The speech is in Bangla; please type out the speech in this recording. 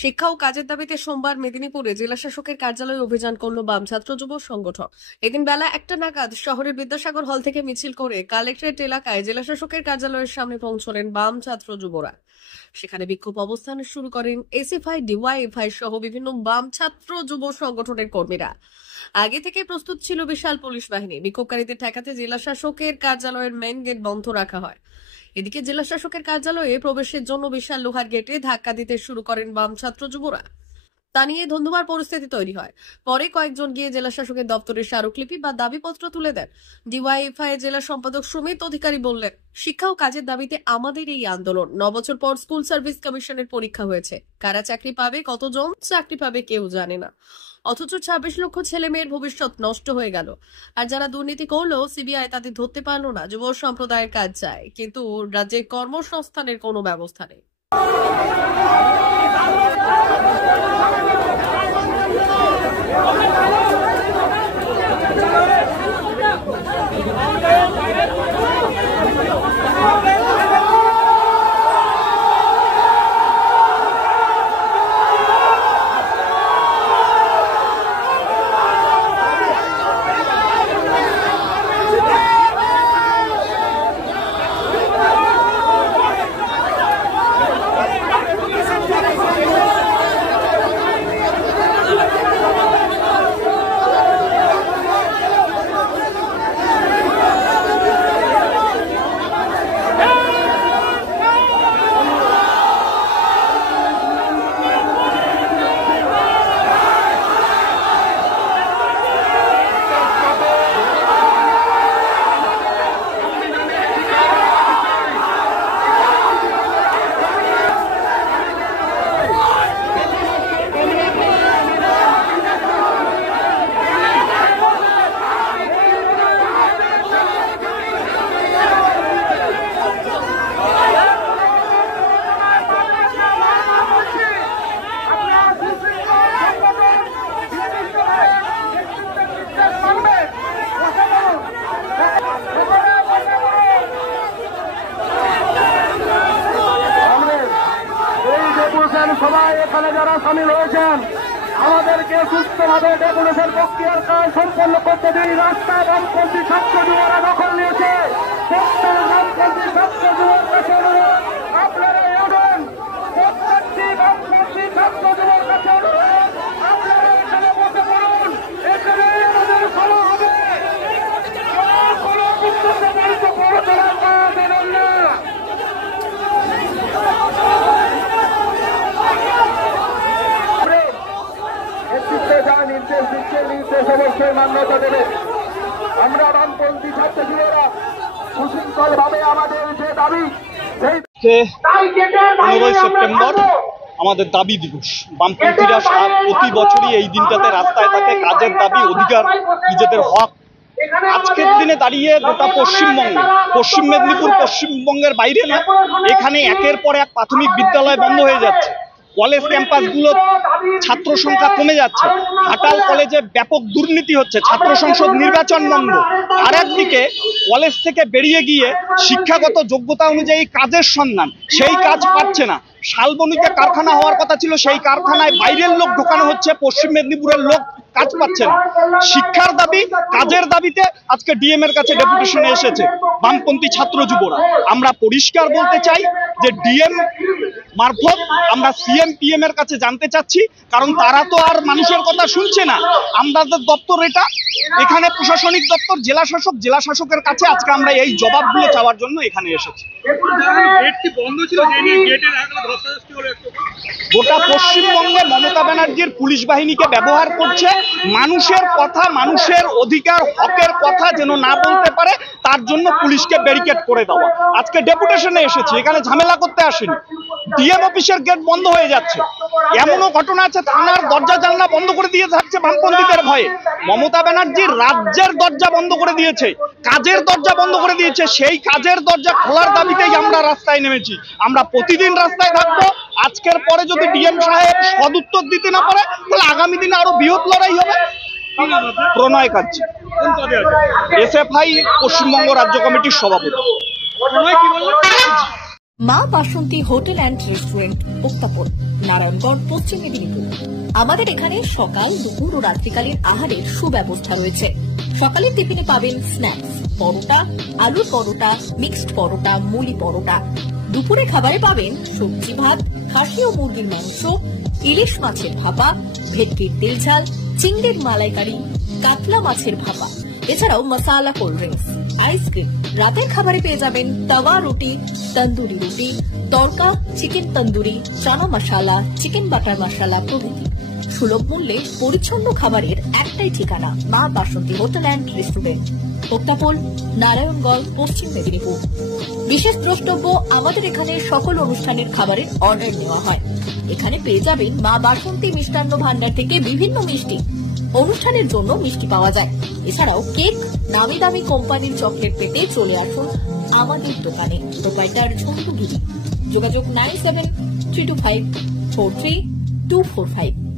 শিক্ষা ও কাজের দাবিতে সোমবার মেদিনীপুরে জেলা শাসকের কার্যালয়ে অভিযান করল বাম ছাত্র যুব সংগঠন। এদিন বেলা 1টা নাগাদ শহরের বিদ্যাসাগর হল থেকে মিছিল করে কালেক্টরেট এলাকায় জেলা শাসকের কার্যালয়ের সামনে পৌঁছলেন বাম ছাত্র যুবরা। সেখানে বিক্ষোভ অবস্থান শুরু করেন এসএফআই, ডিওয়াইএফআই সহ বিভিন্ন বাম ছাত্র যুব সংগঠনের কর্মীরা। আগে থেকে প্রস্তুত ছিল বিশাল পুলিশ বাহিনী। বিক্ষোভকারীদের ঠেকাতে জেলা শাসকের কার্যালয়ের মেইন গেট বন্ধ রাখা হয়। এদিকে জেলা শাসকের কার্যালয়ে প্রবেশের জন্য বিশাল লোহার গেটে ধাক্কা দিতে শুরু করেন বাম ছাত্র যুবরা। তা নিয়ে ধুন্ধুমার পরিস্থিতি তৈরি হয়। পরে কয়েকজন গিয়ে জেলা শাসকের দপ্তরে স্মারকলিপি বা দাবিপত্র তুলে দেন। ডিওয়াইএফআই জেলা সম্পাদক সুমিত অধিকারী বললেন, শিক্ষা ও কাজের দাবিতে আমাদের এই আন্দোলন। 9 বছর পর স্কুল সার্ভিস কমিশনের পরীক্ষা হয়েছে। কারা চাকরি পাবে, কতজন চাকরি পাবে কেউ জানে না, অথচ 26 লক্ষ ছেলে মেয়ের ভবিষ্যৎ নষ্ট হয়ে গেল। আর যারা দুর্নীতি করলো সিবিআই তাদের ধরতে পারলো না। যুব সম্প্রদায়ের কাজ চায়, কিন্তু রাজ্যে কর্মসংস্থানের কোনো ব্যবস্থা নেই। সবাই এখানে যারা সামিল হয়েছেন, আমাদেরকে সুস্থভাবে ডেপুটেশন প্রক্রিয়ার কাজ সম্পন্ন করতে দিন। রাস্তা বামপন্থী ছাত্র যুবরা দখল নিয়েছে। বামপন্থী ছাত্র যুবর কাছে অনুরোধ, আপনারা এগোন। প্রত্যেকটি বামপন্থী ছাত্র যুবর কাছে অনুরোধ, আপনারা এখানে বসে পড়ুন। এখানে আমাদের সভা হবে। কোনো প্রত্যন্ত পৌরসভার কাজ দেবেন না। নির্দেশ দিচ্ছে, নির্দেশ অবশ্যই মান্যতা দেবে। আমরা বামপন্থী ছাত্র যুবরা সুশৃঙ্খল ভাবে আমাদের যে দাবি, সেই 15 সেপ্টেম্বর আমাদের দাবি দিবস। বামপন্থীরা প্রতি বছরই এই দিনটাতে রাস্তায় থাকে, কাজের দাবি, অধিকার, নিজেদের হক। আজকের দিনে দাঁড়িয়ে গোটা পশ্চিম মেদিনীপুর পশ্চিমবঙ্গের বাইরে না, এখানে একের পর এক প্রাথমিক বিদ্যালয় বন্ধ হয়ে যাচ্ছে। কলেজ ক্যাম্পাসগুলো ছাত্র সংখ্যা কমে যাচ্ছে। ঘাটাল কলেজে ব্যাপক দুর্নীতি হচ্ছে, ছাত্র সংসদ নির্বাচন বন্ধ। আর একদিকে কলেজ থেকে বেরিয়ে গিয়ে শিক্ষাগত যোগ্যতা অনুযায়ী কাজের সন্ধান, সেই কাজ পাচ্ছে না। শালবনীতে কারখানা হওয়ার কথা ছিল, সেই কারখানায় বাইরের লোক ঢোকানো হচ্ছে, পশ্চিম মেদিনীপুরের লোক কাজ পাচ্ছে না। শিক্ষার দাবি, কাজের দাবিতে আজকে ডিএম এর কাছে ডেপুটেশনে এসেছে বামপন্থী ছাত্র যুবরা। আমরা পরিষ্কার বলতে চাই যে ডিএম মারফত আমরা সিএম পিএম এর কাছে জানতে চাচ্ছি, কারণ তারা তো আর মানুষের কথা শুনছে না। আমাদের দপ্তর এটা, এখানে প্রশাসনিক দপ্তর, জেলা শাসকের কাছে আজকে আমরা এই জবাবগুলো চাওয়ার জন্য এখানে এসেছি। গোটা পশ্চিমবঙ্গে মমতা ব্যানার্জির পুলিশ বাহিনীকে ব্যবহার করছে মানুষের কথা, মানুষের অধিকার, হকের কথা যেন না বলতে পারে, তার জন্য পুলিশকে ব্যারিকেড করে দেওয়া। আজকে ডেপুটেশনে এসেছি, এখানে ঝামেলা করতে আসেনি। ডিএম অফিসের গেট বন্ধ হয়ে যাচ্ছে। এমনও ঘটনা আছে, থানার দরজা জানলা বন্ধ করে দিয়ে থাকছে বামপন্থীদের ভয়ে। মমতা ব্যানার্জি রাজ্যের দরজা বন্ধ করে দিয়েছে, কাজের দরজা বন্ধ করে দিয়েছে। সেই কাজের দরজা খোলার দাবিতেই আমরা রাস্তায় নেমেছি। আমরা প্রতিদিন রাস্তায় থাকবো। আজকের পরে যদি ডিএম সাহেব সদুত্তর দিতে না পারে, তাহলে আগামী দিনে আরো বৃহৎ লড়াই হবে। প্রণয় কাচ্চি, এসএফআই পশ্চিমবঙ্গ রাজ্য কমিটির সভাপতি। মা বাসন্তী হোটেল অ্যান্ড রেস্টুরেন্ট, উত্তাপন, নারায়ণগড়, পশ্চিম মেদিনীপুর। আমাদের এখানে সকাল, দুপুর ও রাত্রিকালীন আহারের সুব্যবস্থা রয়েছে। সকালের টিফিনে পাবেন স্ন্যাক্স, পরোটা, আলুর পরোটা, মিক্সড পরোটা, মুলি পরোটা। দুপুরে খাবারে পাবেন সবজি ভাত, খাসি ও মুরগির মাংস, ইলিশ মাছের ভাপা, ভেটকির তেল ঝাল, চিংড়ির মালাইকারি, কাতলা মাছের ভাপা, এছাড়াও মশালা কোল্ড ড্রিঙ্কস, আইসক্রিম। রাতের খাবারে পেয়ে যাবেন তাওয়া রুটি, তন্দুরি রুটি, তড়কা, চিকেন তন্দুরি, চানা মশালা, চিকেন বাটার মশালা প্রভৃতি। সুলভ মূল্যে পরিচ্ছন্ন খাবারের একটাই ঠিকানা, মা বাসন্তী হোটেল অ্যান্ড রেস্টুরেন্ট, উত্তাপন, নারায়ণগড়, পশ্চিম মেদিনীপুর। বিশেষ দ্রষ্টব্য, আমাদের এখানে সকল অনুষ্ঠানের খাবারের অর্ডার নেওয়া হয়। এখানে পেয়ে যাবেন মা বাসন্তী মিষ্টান্ন ভান্ডার থেকে বিভিন্ন মিষ্টি। অনুষ্ঠানের জন্য মিষ্টি পাওয়া যায়। এছাড়াও কেক, নামি দামি কোম্পানির চকলেট পেতে চলে আসুন আমাদের দোকানে। প্রোপাইটার ঝন্টু গিরি। যোগাযোগ 9732543245।